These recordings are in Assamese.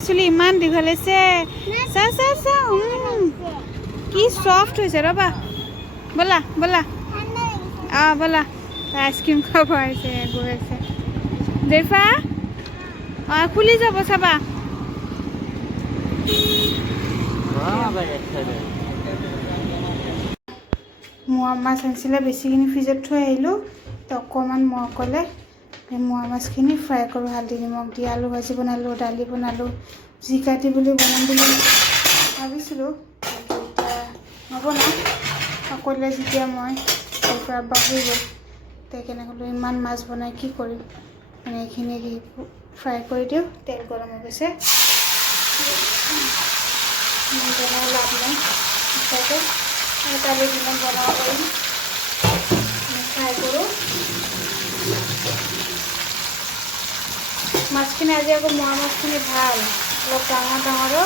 চুলি ইমান দীঘল হৈছে চা চা চা কি সফ্ট হৈছে ৰ'বা ব'লা ব'লা ব'লা আইচক্ৰীম খাব আহিছে গৈ আছে জেফা খুলি যাব চাবা মোৱা মাছ আনিছিলে বেছিখিনি ফ্ৰিজত থৈ আহিলোঁ তো অকণমান মই অকলে মোৱা মাছখিনি ফ্ৰাই কৰোঁ হালধি নিমখ দি আলু ভাজি বনালোঁ দালি বনালোঁ জিকা দি বুলি বনাম বুলি ভাবিছিলোঁ এতিয়া নবনাওঁ অকলে যেতিয়া মই তাৰ পৰা বাঢ়ি গ'ল তাই কেনেকৈ ইমান মাছ বনাই কি কৰিম মানে এইখিনি ফ্ৰাই কৰি দিওঁ তেল গৰম হৈ গৈছে লাভ নাই তাতে দালি দিনত বনাব পাৰিম ফ্ৰাই কৰোঁ মাছখিনি আজি আকৌ মোৱা মাছখিনি ভাল অলপ ডাঙৰ ডাঙৰো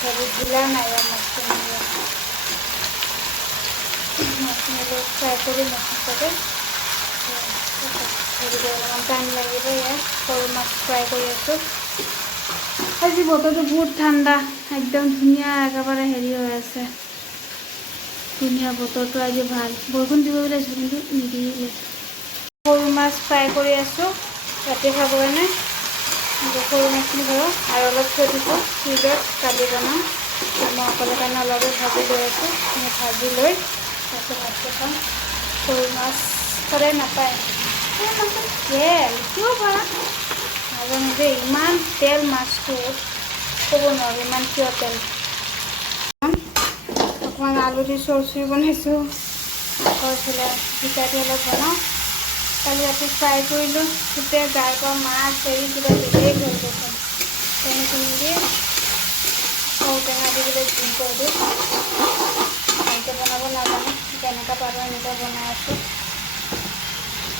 হেৰি ঢিলা নাই মাছখিনি অলপ ফ্ৰাই কৰি মাছতে হেৰি কৰি অলপমান টাইম লাগিব ইয়াত সৰু মাছ ফ্ৰাই কৰি আছোঁ আজি বতৰটো বহুত ঠাণ্ডা একদম ধুনীয়া একেবাৰে হেৰি হৈ আছে ধুনীয়া বতৰটো আজি ভাল বৰষুণ দিব বুলি আছোঁ কিন্তু নিদিলে সৰু মাছ ফ্ৰাই কৰি আছোঁ ৰাতি খাব কাৰণে সৰু মাছখিনি ধৰক আৰু অলপ থৈ দিছোঁ ফ্ৰিজত কালি বনাম মই অকলে কাৰণে অলপে ভাজি লৈ আছোঁ ভাজি লৈ তাৰপিছত মাছটো খাম সৰু মাছ সদায় নাপায় তেল কিয় পাৰা নাজানো যে ইমান তেল মাছটো ক'ব নোৱাৰোঁ ইমান কিয় তেল অকণমান আলু দি চৰচৰি বনাইছোঁ আকৌ এইফালে জিকা দি অলপ বনাওঁ কালি ৰাতি ফ্ৰাই কৰিলোঁ গোটেই গাই পৰা মাছ হেৰি কিবা বেলেগ হৈ গৈছে তেনেখিনি দি ঔটেঙা দি পেলাই জোল কৰি দিওঁ ভালকৈ বনাব নাজানো কেনেকৈ পাৰোঁ এনেকৈ বনাই আছোঁ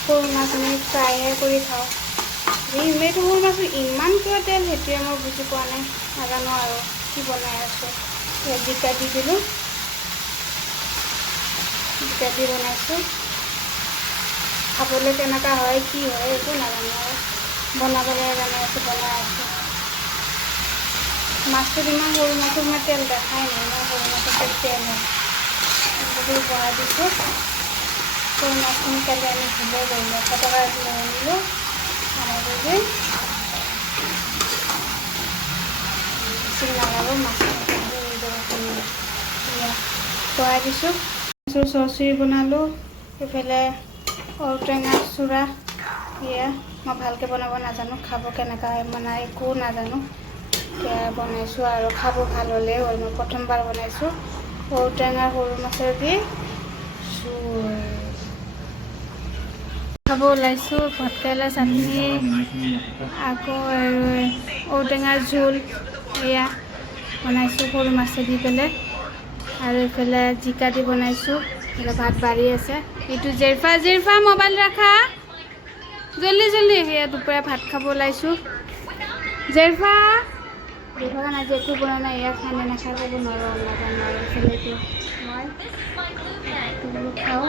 সৰু মাছ আমি ফ্ৰাইহে কৰি খাওঁ এইটো সৰু মাছটো ইমান কিয় তেল সেইটোৱে মই বুজি পোৱা নাই নাজানো আৰু কি বনাই আছোঁ জিকা দি দিলোঁ জিকা দি বনাইছোঁ খাবলৈ কেনেকুৱা হয় কি হয় একো নাজানো আৰু বনাবলৈ জানি আছোঁ বনাই আছোঁ মাছটোত ইমান সৰু মাছটো মই তেল দেখাই নাই ইমান সৰু মাছটো তেল হয় বনাই দিছোঁ সৰু মাছখিনি কালি আমি ধুলে কৰিলোঁ 100 টকা লৈ আনিলোঁ আধা কেজি বেছি নালাগো মাছখিনি বহাই দিছোঁ চৰচৰি বনালোঁ এইফালে ঔটেঙা চূড়া এয়া মই ভালকৈ বনাব নাজানো খাব কেনেকৈ বনাই একো নাজানো এতিয়া বনাইছোঁ আৰু খাব ভাল হ'লেই হ'ল মই প্ৰথমবাৰ বনাইছোঁ ঔটেঙা সৰু মাছৰ দি খাব ওলাইছোঁ ভাতকেৰেলা চাটনি আকৌ আৰু ঔটেঙাৰ জোল এয়া বনাইছোঁ সৰু মাছে দি পেলাই আৰু এইফালে জিকা দি বনাইছোঁ এইফালে ভাত বাঢ়ি আছে এইটো জেৰফা মোবাইল ৰাখা জল্দি জল্দি সেয়া দুপৰীয়া ভাত খাব ওলাইছোঁ জেৰফা কাৰণে আজি একো বনোৱা নাই এয়া খাই নে নাখাই ক'ব নোৱাৰোঁ নাজানো আৰু এইফালেতো মই খাওঁ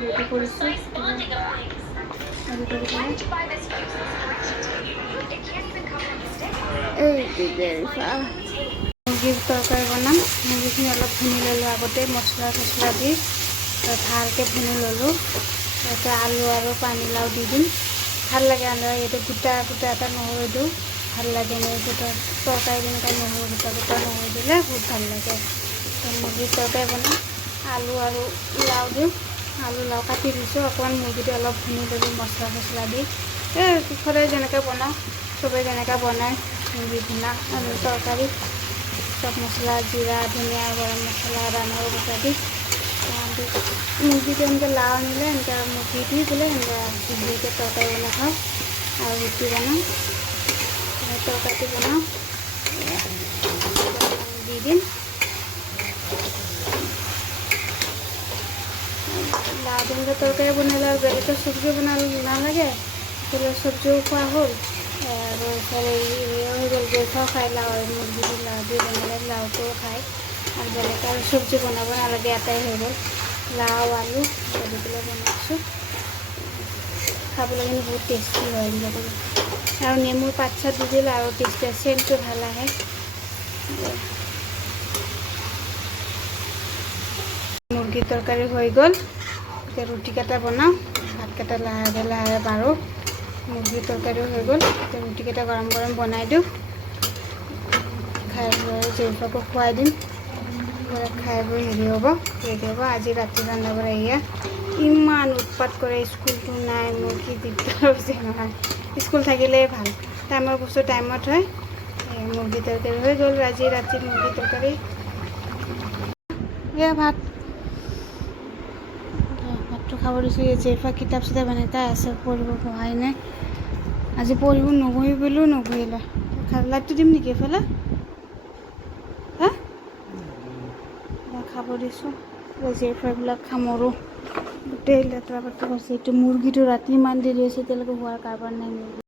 ৰেডি কৰিছোঁ এইটো জেৰফা মুৰ্গীৰ তৰকাৰী বনাম মুৰ্গীখিনি অলপ ভুনি ল'লোঁ আগতে মছলা চছলা দি ভালকৈ ভুনি ল'লোঁ তাৰপিছত আলু আৰু পানীলাও দি দিম ভাল লাগে আলু ইয়াতে গোটা গোটা এটা নহৰু দিওঁ ভাল লাগে মোৰ গোটা তৰকাৰী যেনেকৈ নহৰু গোটা গোটা নহৰু দিলে বহুত ভাল লাগে মুৰ্গীৰ তৰকাৰী বনাম আলু আৰু লাও দিওঁ আলু লাও কাটি দিছোঁ অকণমান মুৰ্গীটো অলপ ভুনি ল'লোঁ মছলা চছলা দি সদায় যেনেকৈ বনাওঁ চবেই যেনেকৈ বনায় মুৰ্গী ভুনা আলু তৰকাৰী চব মছলা জিৰা ধনিয়া গৰম মছলা আদা নহৰু গোটা দি মুৰ্গীটো এনেকৈ লাও আনিলে এনেকৈ মুৰ্গী দি পেলাই এনেকৈ ধুনীয়াকৈ তৰকাৰী বনাই খাওঁ আৰু ৰুটি বনাওঁ তৰকাৰীটো বনাওঁ দি দিম লাও তেনেকৈ তৰকাৰী বনালে আৰু বেলেগকৈ চব্জি বনাব নালাগে এইফালে চব্জিও খোৱা হ'ল আৰু এইফালে হৈ গ'ল জেঠাও খাই লাও মুৰ্গী দি লাও দি বনালে লাওটোও খায় আৰু বেলেগ আৰু চব্জি বনাব নালাগে এটাই হৈ গ'ল লাও আলু দি পেলাই বনাইছোঁ খাবলৈ কিন্তু বহুত টেষ্টি হয় এইবিলাকৰ আৰু নেমুৰ পাত চাত দি দিলে আৰু টেষ্টি চেণ্টটো ভাল আহে মুৰ্গীৰ তৰকাৰী হৈ গ'ল এতিয়া ৰুটিকেইটা বনাওঁ ভাতকেইটা লাহে লাহে বাৰো মুৰ্গীৰ তৰকাৰীও হৈ গ'ল এতিয়া ৰুটিকেইটা গৰম গৰম বনাই দিওঁ খাই বৈ জেউফাকো খুৱাই দিম খাই বৈ ৰেডি হ'ব আজি ৰাতি ৰন্ধা বঢ়া এয়া ইমান উৎপাত কৰে স্কুলটো নাই মোৰ কি দিগদাৰ হৈছে নহয় স্কুল থাকিলেই ভাল টাইমৰ বস্তু টাইমত হয় মুৰ্গী তৰকাৰী হৈ গ'ল আজি ৰাতি মুৰ্গী তৰকাৰী এয়া ভাতটো খাব দিছোঁ জেউফা কিতাপ চিতাপ এনেকৈ আছে পঢ়িব পঢ়াই নাই আজি পঢ়িব নবহি বুলিও নবহিলে লাইটটো দিম নেকি এইফালে হা খাব দিছোঁ জেউফাবিলাক খামৰোঁ গোটেই লেতেৰা পাতি হৈছে এইটো মুৰ্গীটো ৰাতি ইমান দেৰি হৈছে এতিয়ালৈকে হোৱাৰ কাৰবাৰ নাই মুৰ্গী